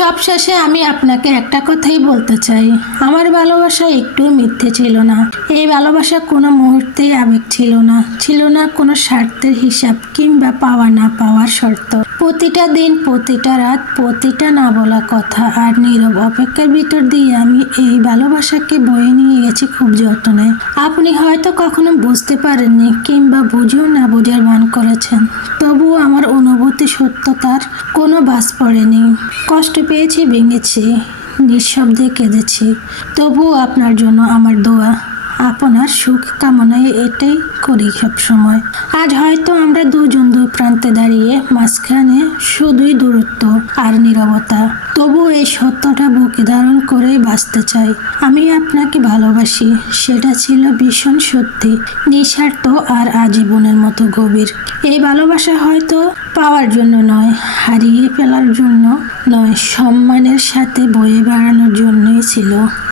সবশেষে আমি আপনাকে একটা কথাই বলতে চাই, আমার ভালোবাসা একটু মিথ্যে ছিল না। এই ভালোবাসা কোনো মুহূর্তেই আবেগ ছিল না, ছিল না কোনো স্বার্থের হিসাব কিংবা পাওয়া না পাওয়ার শর্ত। প্রতিটা দিন, প্রতিটা রাত, প্রতিটা না বলা কথা আর নীরব অপেক্ষার ভিতর দিয়ে আমি এই ভালোবাসাকে বয়ে নিয়ে গেছি খুব যত্নে। আপনি হয়তো কখনো বুঝতে পারেননি কিংবা বুঝেও না বোঝার ভান করেছেন, তবুও আমার অনুভূতি সত্যতার কোনো বাস পড়েনি। কষ্ট পেয়েছি, ভেঙেছি, নিঃশব্দে কেঁদেছি, তবুও আপনার জন্য আমার দোয়া, আপনার সুখ কামনায় এটাই করি সব সময়। আজ হয়তো আমরা দুজন দুই প্রান্তে দাঁড়িয়ে, মাঝখানে শুধুই দূরত্ব আর নীরবতা, তবু এই সত্যটা বুকে ধারণ করেই বাঁচতে চাই। আমি আপনাকে ভালোবাসি, সেটা ছিল ভীষণ সত্যি, নিঃস্বার্থ আর আজীবনের মতো গভীর। এই ভালোবাসা হয়তো পাওয়ার জন্য নয়, হারিয়ে ফেলার জন্য নয়, সম্মানের সাথে বয়ে বেড়ানোর জন্যই ছিল।